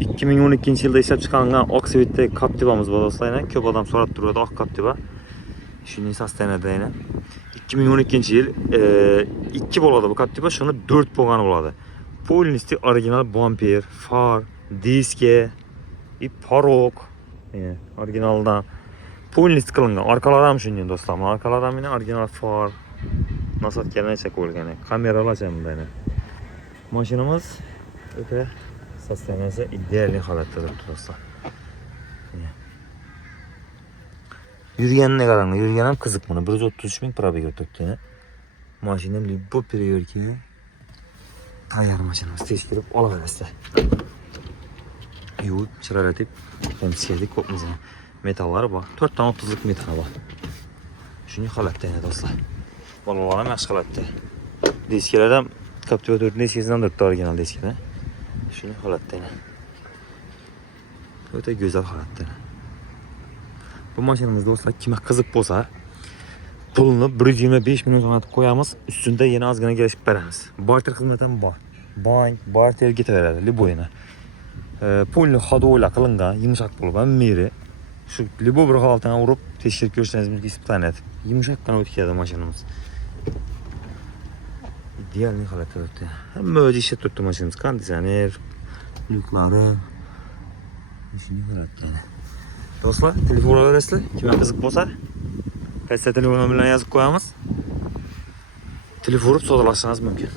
2012 yılda ishlab chiqarilgan Oksivit'te Captiva'mız var dostlar. Köp adam so'rab turadi oq Captiva. Shuni sostenada yana. 2012 yıl 2 bo'ladi bu Captiva, shuni 4 bo'lgani bo'ladi. Polnisti original bumper, far, diske, parok, originaldan polnist qilingan. Arkalari ham shunday do'stlar. Arkalari ham original far. Nasatgancha qo'yilgan. Kameralar ham bunda. Mashinamiz o'ta sostenasi ideal holatda turibdi do'stlar. Yurganini qarang, yurgan ham qiziq buni. 133 ming probega o'tibdi. Mashina любой переверки tayyor mashinamiz tez kelib olaverasizlar. Yuvib, chiralatib, pomsiyalik ko'pmiz. Metallari bor. 4 dan 30lik metal bor. Shuni holatda yana do'stlar. Bolalar ham yaxshi holatda. Diskalar ham Captiva 4 diskasidan turibdi original diskada. Shuni holatda yana. O'ta go'zal holatda. Bu mashinamiz do'stlar kimga qiziq bo'lsa, pulni 125 million so'mga qo'yamiz, ustida yana ozgina kelishib beramiz. Barter xizmati ham bor. Bank, barter ketaveradi, liboyni. Pulni xodoylar qilingan, yumshoq bo'lib, meri. Shu libo bir holatdan urib, tekshirib ko'rsangiz mumkin isbotlanadi. Yumshoqqina o'tkazadi mashinamiz. Ideal holatda turibdi. Hamma o'zi ishlab turibdi mashinamiz. Konditsioner, lyuklari. Shuni holatda. Do'stlar, telefon olaverasizlar. Kimga qiziq bo'lsa, qaysi telefon bilan yozib qo'yamiz. Telefon urib sodalanishingiz mumkin.